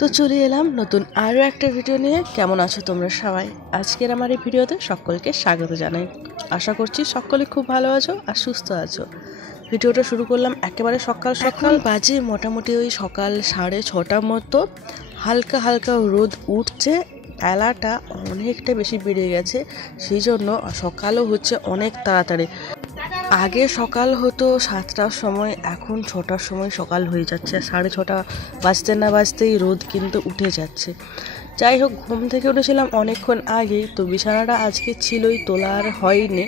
তো চলে এলাম নতুন আরও একটা ভিডিও নিয়ে। কেমন আছো তোমরা সবাই? আজকের আমার এই ভিডিওতে সকলকে স্বাগত জানাই। আশা করছি সকলে খুব ভালো আছো আর সুস্থ আছো। ভিডিওটা শুরু করলাম একেবারে সকাল সকাল, বাজে মোটামুটি ওই সকাল 6:30 মতো। হালকা হালকা রোদ উঠছে, বেলাটা অনেকটা বেশি বেড়ে গেছে, সেই জন্য সকালও হচ্ছে অনেক তাড়াতাড়ি। আগে সকাল হতো 7টার সময়, এখন 6টার সময় সকাল হয়ে যাচ্ছে। 6:30 বাজতে না বাজতেই রোদ কিন্তু উঠে যাচ্ছে। যাই হোক, ঘুম থেকে উঠেছিলাম অনেকক্ষণ আগেই, তো বিছানাটা আজকে ছিলই, তোলা আর হয়নি,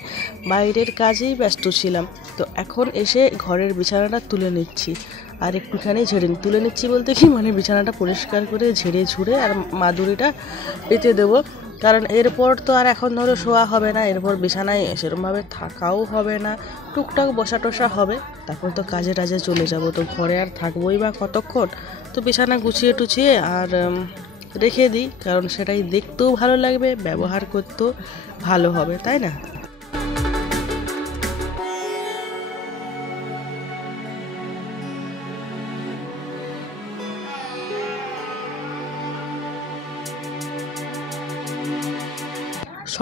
বাইরের কাজেই ব্যস্ত ছিলাম। তো এখন এসে ঘরের বিছানাটা তুলে নিচ্ছি আর একটুখানি তুলে নিচ্ছি বলতে কি, মানে বিছানাটা পরিষ্কার করে ঝেড়ে ঝুড়ে আর মাদুরিটা পেতে দেবো। কারণ এরপর তো আর এখন ধরো শোয়া হবে না, এরপর বিছানায় সেরকমভাবে থাকাও হবে না, টুকটাক বসা টসা হবে, তারপর তো কাজে টাজে চলে যাব। তো ঘরে আর থাকবোই বা কতক্ষণ, তো বিছানা গুছিয়ে টুছিয়ে আর রেখে দিই, কারণ সেটাই দেখতেও ভালো লাগবে, ব্যবহার করতেও ভালো হবে, তাই না?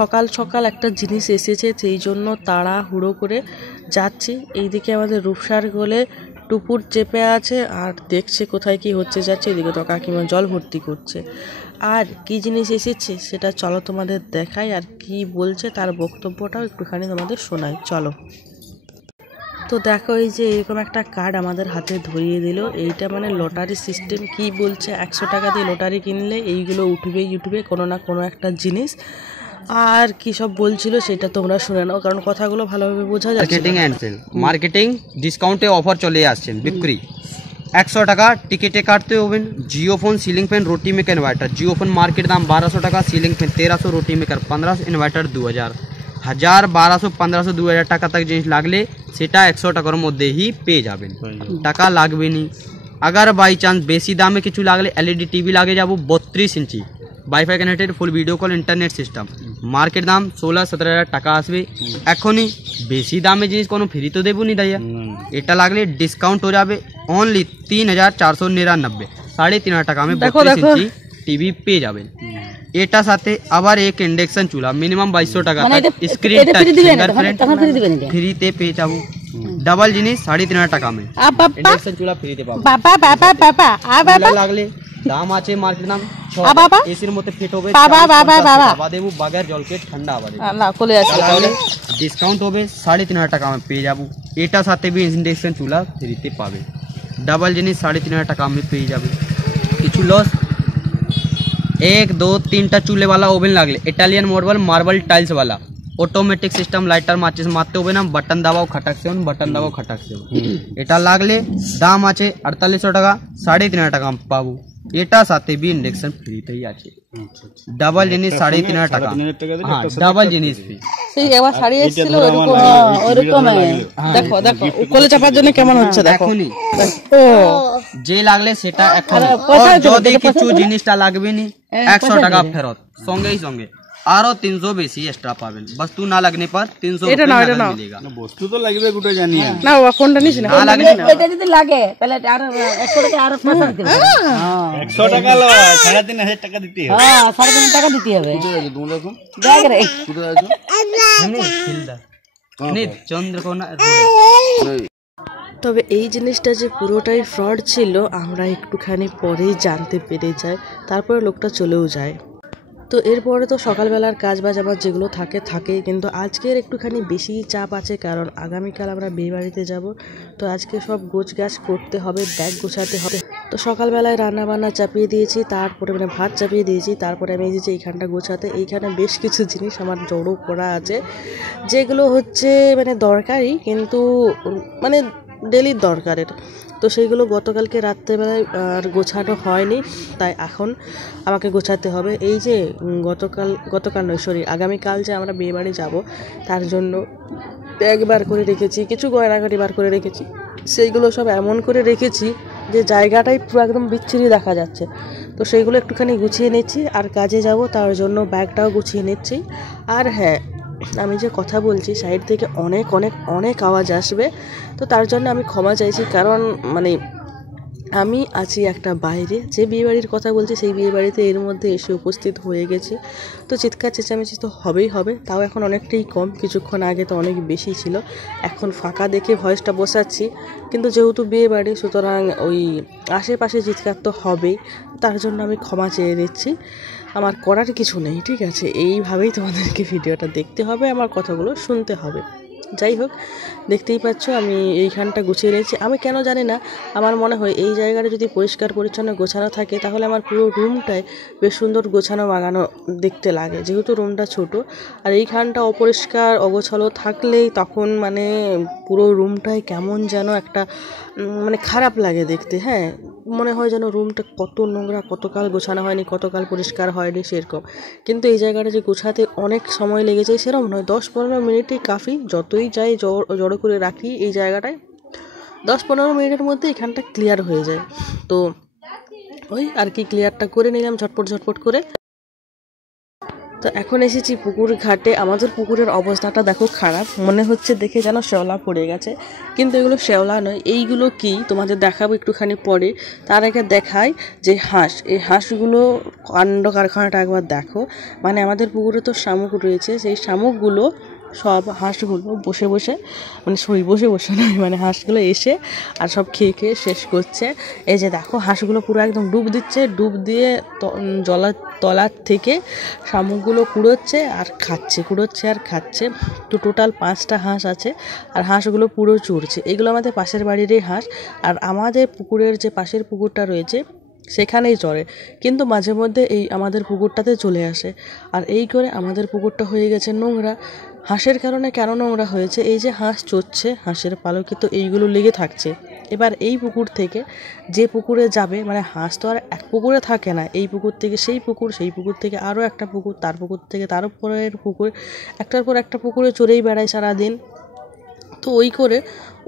সকাল সকাল একটা জিনিস এসেছে, সেই জন্য তাড়াহুড়ো করে যাচ্ছি। এইদিকে আমাদের রূপসার গোলে টুপুর চেপে আছে আর দেখছে কোথায় কি হচ্ছে যাচ্ছে। এদিকে তো কাকিমা জল ভর্তি করছে। আর কি জিনিস এসেছে সেটা চলো তোমাদের দেখাই, আর কি বলছে তার বক্তব্যটাও একটুখানি তোমাদের শোনাই, চলো। তো দেখো, এই যে এরকম একটা কার্ড আমাদের হাতে ধরিয়ে দিল। এইটা মানে লটারি সিস্টেম। কি বলছে, 100 টাকা দিয়ে লটারি কিনলে এইগুলো উঠবে কোনো না কোনো একটা জিনিস। আর কি সব বলছিল সেটা তোমরা শুনে নাও, কারণ কথাগুলো ভালোভাবে বোঝা যাচ্ছে। মার্কেটিং এন্ড সেল, মার্কেটিং ডিসকাউন্টে অফার চলে আসছেন। বিক্রি 100 টাকা টিকিটে কাটতে হবেন। Jio phone, ceiling fan, roti maker, inverter. Jio phone market দাম 1200 টাকা, ceiling fan 1300, roti maker 1500, inverter 2000। 1000, 1200, 1500, 2000 টাকা तक জিনিস লাগলে সেটা 100 টাকার মধ্যে ही পেয়ে যাবেন, টাকা লাগবে নি। अगर बाई चांस বেশি দামে কিছু লাগলে এলইডি টিভি লাগে যাব 32 inch, WiFi connected, full video call, internet system. Market दाम 16-17 টাকা আসবে। এখনই বেশি দামে জিনিস কোনো ফ্রি তো দেবো নি দাইয়া, এটা লাগলে ডিসকাউন্ট হয়ে যাবে অনলি 3499, 3500 টাকা में 32 ইঞ্চি টিভি পেয়ে যাবেন। এটার সাথে আবার এক ইন্ডাকশন চুলা মিনিমাম 2200 টাকা, স্ক্রিন টাচ ফিঙ্গারপ্রিন্ট ফ্রিতে পেয়ে যাবো। डबल জিনিস 3500 টাকা में ইন্ডাকশন চুলা ফ্রিতে পাবো। বাবা লাগলে দাম আছে মার্কেট দাম 6 এসির মধ্যে ফিট হবে। বাবা দেবো বাগের জলকে ঠান্ডা হবে না, কোলে আছে ডিসকাউন্ট হবে 3500 টাকা में পেয়ে যাবো। এটার সাথে भी ইন্ডাকশন চুলা ফ্রিতে পাবে। डबल জিনিস 3500 টাকা में পেয়ে যাবে। কিছু লস 1, 2, 3টা চুলে वाला ओवन লাগলে ইটালিয়ান মডেল মার্বেল টাইলস वाला অটোমেটিক সিস্টেম, লাইটার মাচিস মারতে হবে না, বাটন দাবাও খটাক से বাটন দাবাও খটাক से। এটা লাগলে দাম আছে 4800 টাকা, 3500 টাকা পাবো। এটা সাথে भी ইন্ডাকশন ফ্রিতেই আছে। ডাবল জিনিস 3500 টাকা, হ্যাঁ ডাবল জিনিস ফ্রি। সেই একবার শাড়ি এসেছিল ওরকম, দেখো দেখো কোলে চাপার জন্য কেমন হচ্ছে দেখো। এখনই ও যে লাগলে সেটা এখন, যদি কিছু জিনিসটা লাগবে নি 100 টাকা ফেরত, সঙ্গেই সঙ্গে আরো 300 বেশি এক্সট্রা পাবেন। বস্তু না লাগনে पर 300 रुपए मिलेगा। বস্তু তো লাগবে গোটা জানি না, কোনটা নিছ না, এটা যদি লাগে তাহলে আর 100 টাকা আর পয়সা দিতে হবে। 100 টাকা লো 3500 টাকা দিতে হবে। হ্যাঁ 3500 টাকা দিতে হবে। তোমরা দেখো দেখ রে কোথায় আছো? এমনি খিলদা নি চন্দ্রকোনা। তবে এই জিনিসটা যে পুরোটাই ফ্রড ছিল আমরা একটুখানি পরেই জানতে পেরে যাই, তারপরে লোকটা চলেও যায়। তো এরপরে তো সকালবেলার কাজ বাজ আমার যেগুলো থাকেই, কিন্তু আজকের একটুখানি বেশি চাপ আছে, কারণ আগামীকাল আমরা বিয়ে বাড়িতে যাব। তো আজকে সব গোছগাছ করতে হবে, ব্যাগ গোছাতে হবে। তো সকালবেলায় রান্না বান্না চাপিয়ে দিয়েছি, তারপরে মানে ভাত চাপিয়ে দিয়েছি, তারপরে আমি এসেছি এইখানটা গোছাতে। এইখানে বেশ কিছু জিনিস আমার জড়ো করা আছে, যেগুলো হচ্ছে মানে দরকারি, কিন্তু মানে ডেলির দরকারের। তো সেইগুলো গতকালকে রাত্রেবেলায় আর গোছানো হয়নি, তাই এখন আমাকে গোছাতে হবে। এই যে গতকাল নয় সরি আগামীকাল যে আমরা বিয়ে বাড়ি যাবো, তার জন্য ব্যাগ বার করে রেখেছি, কিছু গয়নাগাটি বার করে রেখেছি, সেইগুলো সব এমন করে রেখেছি যে জায়গাটাই পুরো একদম বিচ্ছিরি দেখা যাচ্ছে। তো সেইগুলো একটুখানি গুছিয়ে নিচ্ছি, আর কাজে যাব তার জন্য ব্যাগটাও গুছিয়ে নিচ্ছি। আর হ্যাঁ, আমি যে কথা বলছি সাইড থেকে অনেক অনেক অনেক আওয়াজ আসবে, তো তার জন্য আমি ক্ষমা চাইছি, কারণ মানে আমি আছি একটা বাইরে, যে বিয়েবাড়ির কথা বলছি সেই বিয়েবাড়িতে এর মধ্যে এসে উপস্থিত হয়ে গেছে। তো চিৎকার চেঁচামেচি তো হবেই হবে, তাও এখন অনেকটাই কম, কিছুক্ষণ আগে তো অনেক বেশি ছিল। এখন ফাঁকা দেখে ভয়েসটা বসাচ্ছি, কিন্তু যেহেতু বিয়েবাড়ি সুতরাং ওই আশেপাশে চিৎকার তো হবেই, তার জন্য আমি ক্ষমা চেয়ে নিচ্ছি। আমার করার কিছু নেই, ঠিক আছে? এইভাবেই তোমাদেরকে ভিডিওটা দেখতে হবে, আমার কথাগুলো শুনতে হবে। যাই হোক, দেখতেই পাচ্ছ আমি এইখানটা গুছিয়ে নিয়েছি। আমি কেন জানি না, আমার মনে হয় এই জায়গাটা যদি পরিষ্কার পরিচ্ছন্ন গোছানো থাকে তাহলে আমার পুরো রুমটাই বেশ সুন্দর গোছানো বাগানো দেখতে লাগে, যেহেতু রুমটা ছোট। আর এইখানটা অপরিষ্কার অগোছালো থাকলেই তখন মানে পুরো রুমটাই কেমন যেন একটা মানে খারাপ লাগে দেখতে। হ্যাঁ, মনে হয় যেন রুমটা কত নোংরা, কতকাল গোছানো হয়নি, কতকাল পরিষ্কার হয়নি সেরকম। কিন্তু এই জায়গাটা যে গোছাতে অনেক সময় লেগেছে সেরকম নয়, 10-15 মিনিটই কাফি। যতই যাই জড়ো করে রাখি এই জায়গাটায়, 10-15 মিনিটের মধ্যে এখানটা ক্লিয়ার হয়ে যায়। তো ওই আর কি ক্লিয়ারটা করে নিলাম ঝটপট করে। তো এখন এসেছি পুকুর ঘাটে। আমাদের পুকুরের অবস্থাটা দেখো খারাপ, মনে হচ্ছে দেখে যেন শ্যাওলা পড়ে গেছে, কিন্তু এগুলো শ্যাওলা নয়। এইগুলো কি তোমাদের দেখাবো একটুখানি পরে। তার আগে দেখাই যে হাঁস, এই হাঁসগুলো কাণ্ড কারখানাটা একবার দেখো। মানে আমাদের পুকুরে তো শামুক রয়েছে, সেই শামুকগুলো সব হাঁসগুলো বসে বসে বসে নয়, মানে হাঁসগুলো এসে আর সব খেয়ে শেষ করছে। এই যে দেখো হাঁসগুলো পুরো একদম ডুব দিচ্ছে, ডুব দিয়ে জলের তলার থেকে শামুকগুলো কুড়োচ্ছে আর খাচ্ছে। তো টোটাল 5টা হাঁস আছে, আর হাঁসগুলো পুরো চড়ছে। এগুলো আমাদের পাশের বাড়িরই হাঁস, আর আমাদের পুকুরের যে পাশের পুকুরটা রয়েছে সেখানেই চড়ে, কিন্তু মাঝে মধ্যে এই আমাদের পুকুরটাতে চলে আসে। আর এই করে আমাদের পুকুরটা হয়ে গেছে নোংরা। হাঁসের কারণে কেন নোংরা হয়েছে, এই যে হাঁস চড়ছে, হাঁসের পালকে তো এইগুলো লেগে থাকছে। এবার এই পুকুর থেকে যে পুকুরে যাবে, মানে হাঁস তো আর এক পুকুরে থাকে না, এই পুকুর থেকে সেই পুকুর, সেই পুকুর থেকে আরও একটা পুকুর, তার পুকুর থেকে তার উপরের পুকুর, একটার পর একটা পুকুরে চড়েই বেড়ায় সারাদিন। তো ওই করে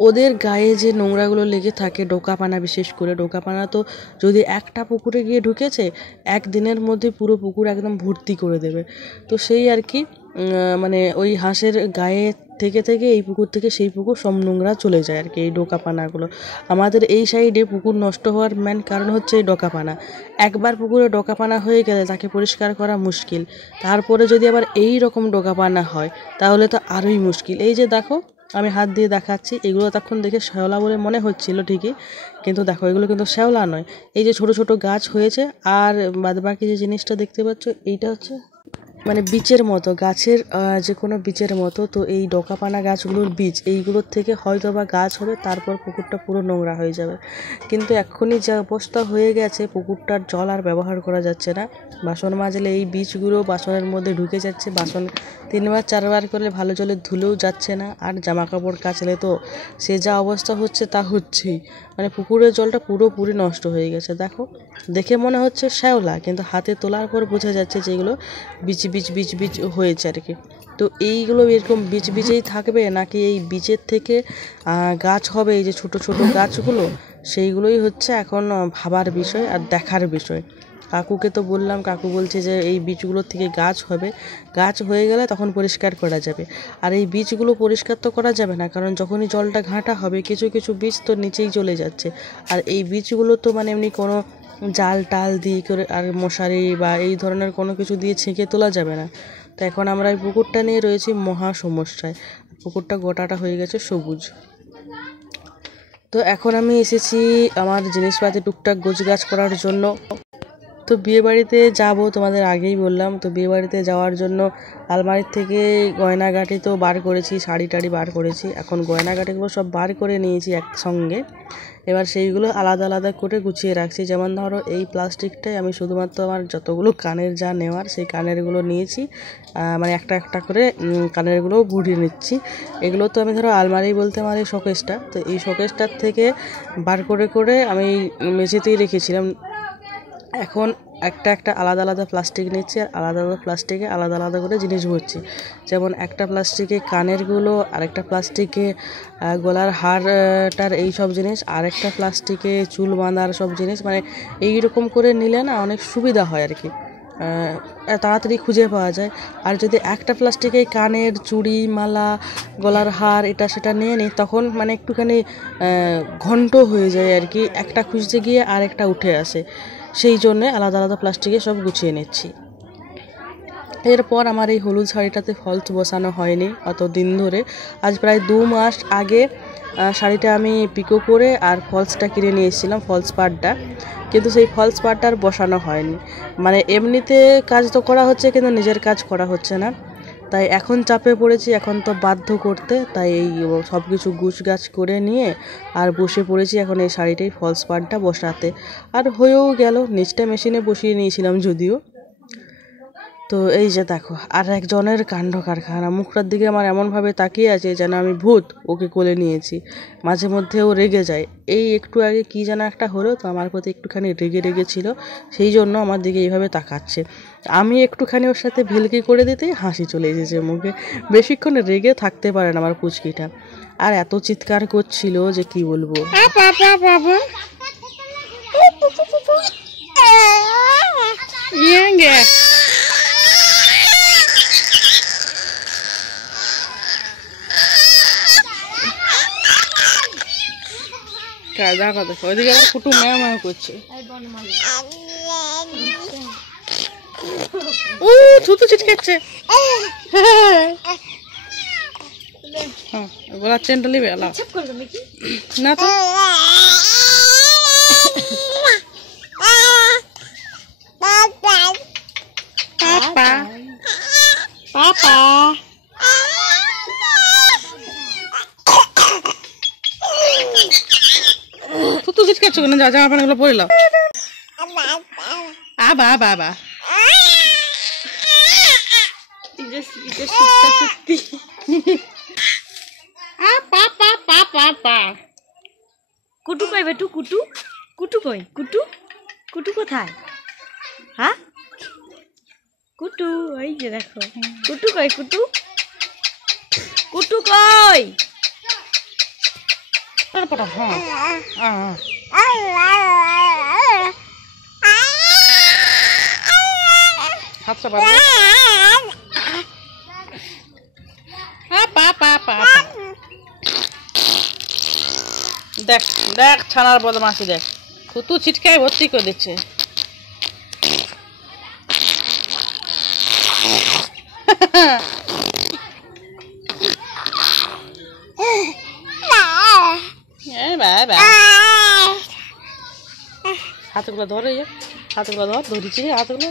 ওদের গায়ে যে নোংরাগুলো লেগে থাকে, ডোকাপানা, বিশেষ করে ডোকাপানা, তো যদি একটা পুকুরে গিয়ে ঢুকেছে একদিনের মধ্যে পুরো পুকুর একদম ভর্তি করে দেবে। তো সেই আর কি মানে ওই হাঁসের গায়ে থেকে এই পুকুর থেকে সেই পুকুর সব নোংরা চলে যায় আর কি, এই ডোকাপানাগুলো। আমাদের এই সাইডে পুকুর নষ্ট হওয়ার মেন কারণ হচ্ছে এই ডোকাপানা। একবার পুকুরে ডোকাপানা হয়ে গেলে তাকে পরিষ্কার করা মুশকিল, তারপরে যদি আবার এই রকম ডোকাপানা হয় তাহলে তো আরোই মুশকিল। এই যে দেখো আমি হাত দিয়ে দেখাচ্ছি, এগুলো তখন দেখে শ্যাওলা বলে মনে হচ্ছিল ঠিকই, কিন্তু দেখো এগুলো কিন্তু শ্যাওলা নয়। এই যে ছোট ছোট গাছ হয়েছে, আর বাদবাকি যে জিনিসটা দেখতে পাচ্ছ এইটা হচ্ছে মানে বীজের মতো, গাছের যে কোনো বীজের মতো। তো এই ডোকাপানা গাছগুলোর বীজ, এইগুলোর থেকে হয়তো বা গাছ হবে, তারপর পুকুরটা পুরো নোংরা হয়ে যাবে। কিন্তু এক্ষুনি যে অবস্থা হয়ে গেছে, পুকুরটার জল আর ব্যবহার করা যাচ্ছে না। বাসন মাজলে এই বীজগুলো বাসনের মধ্যে ঢুকে যাচ্ছে, বাসন 3-4বার করে ভালো জলে ধুলেও যাচ্ছে না, আর জামা কাপড় কাচলে তো সে যা অবস্থা হচ্ছে তা হচ্ছেই। মানে পুকুরের জলটা পুরোপুরি নষ্ট হয়ে গেছে। দেখো দেখে মনে হচ্ছে শ্যাওলা, কিন্তু হাতে তোলার পর বোঝা যাচ্ছে যে এগুলো বীজ হয়েছে আর কি। তো এইগুলো এরকম বীজেই থাকবে, নাকি এই বীজের থেকে গাছ হবে, এই যে ছোট ছোট গাছগুলো, সেইগুলোই হচ্ছে এখন ভাবার বিষয় আর দেখার বিষয়। কাকুকে তো বললাম, কাকু বলছে যে এই বীজগুলোর থেকে গাছ হবে, গাছ হয়ে গেলে তখন পরিষ্কার করা যাবে। আর এই বীজগুলো পরিষ্কার তো করা যাবে না, কারণ যখনই জলটা ঘাঁটা হবে কিছু কিছু বীজ তো নিচেই চলে যাচ্ছে। আর এই বীজগুলো তো মানে এমনি কোনো জাল টাল দিয়ে করে আর মশারি বা এই ধরনের কোনো কিছু দিয়ে ছেঁকে তোলা যাবে না। তো এখন আমরা এই পুকুরটা নিয়ে রয়েছি মহা সমস্যায়। পুকুরটা গোটাটা হয়ে গেছে সবুজ। তো এখন আমি এসেছি আমার জিনিসপাতি টুকটাক গোছগাছ করার জন্য। তো বিয়েবাড়িতে যাব, তোমাদের আগেই বললাম। তো বিয়েবাড়িতে যাওয়ার জন্য আলমারির থেকে গয়নাগাটি তো বার করেছি, শাড়ি টাড়ি বার করেছি, এখন গয়নাগাটিগুলো সব বার করে নিয়েছি একসঙ্গে। এবার সেইগুলো আলাদা আলাদা করে গুছিয়ে রাখছি। যেমন ধরো এই প্লাস্টিকটাই আমি শুধুমাত্র আমার যতগুলো কানের যা নেওয়ার সেই কানেরগুলো নিয়েছি, মানে একটা একটা করে কানেরগুলোও ভরিয়ে নিচ্ছি। এগুলো তো আমি ধরো আলমারি বলতে আমার এই শোকেসটা, তো এই শোকেসটার থেকে বার করে আমি মেঝেতেই রেখেছিলাম। এখন একটা আলাদা আলাদা প্লাস্টিক নিচ্ছি, আর আলাদা আলাদা প্লাস্টিকে আলাদা আলাদা করে জিনিস ভরছি। যেমন একটা প্লাস্টিকে কানেরগুলো, আরেকটা প্লাস্টিকে গলার হারটার এই সব জিনিস, আরেকটা প্লাস্টিকে চুল বাঁধার সব জিনিস। মানে এই রকম করে নিলে না অনেক সুবিধা হয় আর কি। তাড়াতাড়ি খুঁজে পাওয়া যায়। আর যদি একটা প্লাস্টিকে কানের চুড়ি মালা গলার হার এটা সেটা নিয়ে নিই তখন মানে একটুখানি ঘন্ট হয়ে যায় আর কি, একটা খুঁজতে গিয়ে আর একটা উঠে আসে, সেই জন্যে আলাদা আলাদা প্লাস্টিকে সব গুছিয়ে নিচ্ছি। এরপর আমার এই হলুদ শাড়িটাতে ফলস বসানো হয়নি অত দিন ধরে, আজ প্রায় 2 মাস আগে শাড়িটা আমি পিকো করে আর ফলসটা কিনে নিয়ে এসেছিলাম, ফলস পাড়টা, কিন্তু সেই ফলস পাড়টা আর বসানো হয়নি। মানে এমনিতে কাজ তো করা হচ্ছে কিন্তু নিজের কাজ করা হচ্ছে না, তাই এখন চাপে পড়েছি, এখন তো বাধ্য করতে, তাই এই সব কিছু গুছগাছ করে নিয়ে আর বসে পড়েছি এখন এই শাড়িটাই ফলস পাড়টা বসাতে। আর হয়েও গেল, নিচটা মেশিনে বসিয়ে নিয়েছিলাম যদিও। তো এই যে দেখো আর একজনের কাণ্ড কারখানা, মুখটার দিকে আমার এমনভাবে তাকিয়ে আছে যেন আমি ভূত ওকে কোলে নিয়েছি। মাঝে মধ্যে ও রেগে যায়, এই একটু আগে কি যেন একটা হলো তো আমার প্রতি একটুখানি রেগে ছিল, সেই জন্য আমার দিকে এইভাবে তাকাচ্ছে। আমি একটুখানি ওর সাথে ভেলকি করে দিতেই হাসি চলে এসেছে মুখে, বেশিক্ষণ রেগে থাকতে পারে না আমার পুচকিটা, আর এত চিৎকার করছিল যে কি বলবো। দেখো দেখো ওইদিকে আবার কুটু ম্যাও করছে, ও থুতু ছিটকাচ্ছে। গলার চেনটা নিবে না তো, পাপা পাপা থুতু ছিটকাচ্ছে কেন, যা জামা প্যান্টগুলো পরে নাও। আবা আবা আবা কুটু কই বেটু, কুটু কুটু কই, কুটু কুটু কোথায়? হ্যাঁ কুটু, ওই যে দেখো কুটু কই, কুটু কুটু কই? হাতটা দেখ দেখ ছানার বদমাশি দেখ, থুতু ছিটকায় ভর্তি করে দিচ্ছে। হাতগুলো ধরে, হাতগুলো ধরেছি হাতগুলো।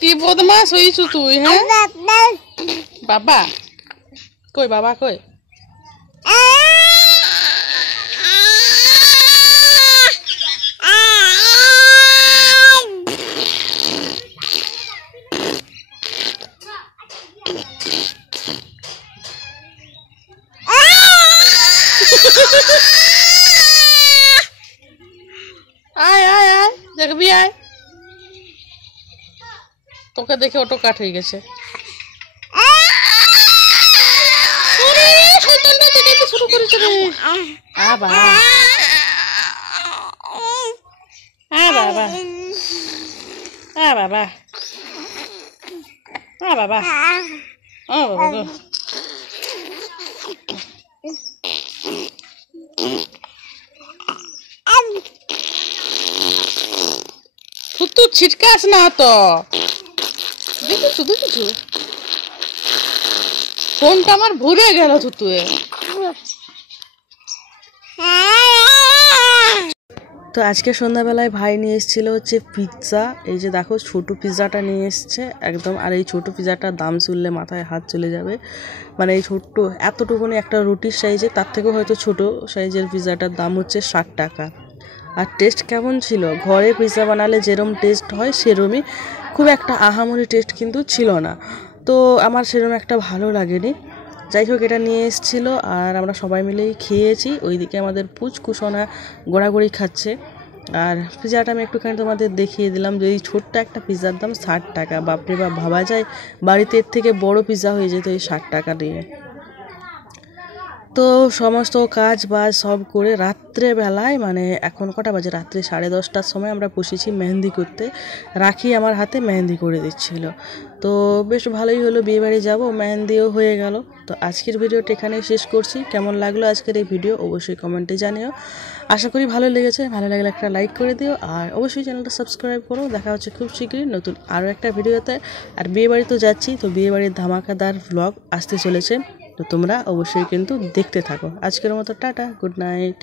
কি বদমাস হয়েছু তুই? হ্যাঁ বাবা কই, বাবা কই? আয় আয় আয় দেখবি, আয়, তোকে দেখে অটো কাট হয়ে গেছে। শুরু করেছে রে বাবা, বাবা বাবা বাবা বাবা গো। থুতু ছিটকাস না তো, দেখেছো দেখেছো ফোনটা আমার ভরে গেল থুতুয়ে। তো আজকে সন্ধ্যাবেলায় ভাই নিয়ে এসেছিলো হচ্ছে পিৎজা, এই যে দেখো ছোটো পিৎজাটা নিয়ে এসছে একদম, আর এই ছোটো পিৎজাটার দাম শুনলে মাথায় হাত চলে যাবে। মানে এই ছোট্ট এতটুকুনি একটা রুটির সাইজে, তার থেকেও হয়তো ছোটো সাইজের পিৎজাটার দাম হচ্ছে 60 টাকা। আর টেস্ট কেমন ছিল, ঘরে পিৎজা বানালে যেরম টেস্ট হয় সেরমই, খুব একটা আহামরি টেস্ট কিন্তু ছিল না, তো আমার সেরম একটা ভালো লাগেনি। যাই হোক এটা নিয়ে এসেছিলো আর আমরা সবাই মিলেই খেয়েছি। ওইদিকে আমাদের পুচকুসোনা গোড়াগড়ি খাচ্ছে, আর পিৎজাটা আমি একটুখানি তোমাদের দেখিয়ে দিলাম যে এই ছোট্ট একটা পিৎজার দাম 60 টাকা। বাপরে বাপ, ভাবা যায় বাড়িতে এর থেকে বড় পিৎজা হয়ে যেত এই 60 টাকা দিয়ে। তো সমস্ত কাজ বাজ সব করে রাত্রেবেলায়, মানে এখন কটা বাজে, রাত্রে 10:30টার সময় আমরা বসেছি মেহেন্দি করতে। রাখি আমার হাতে মেহেন্দি করে দিচ্ছিল। তো বেশ ভালোই হলো, বিয়েবাড়ি যাবো, মেহেন্দিও হয়ে গেল। তো আজকের ভিডিওটা এখানেই শেষ করছি। কেমন লাগলো আজকের এই ভিডিও অবশ্যই কমেন্টে জানিও। আশা করি ভালো লেগেছে। ভালো লাগলে একটা লাইক করে দিও, আর অবশ্যই চ্যানেলটা সাবস্ক্রাইব করো। দেখা হচ্ছে খুব শীঘ্রই নতুন আরও একটা ভিডিওতে। আর বিয়েবাড়ি তো যাচ্ছি, তো বিয়েবাড়ির ধামাকাদার ভ্লগ আসতে চলেছে, তো তোমরা অবশ্যই কিন্তু দেখতে থাকো। আজকের মতো টাটা, গুড নাইট।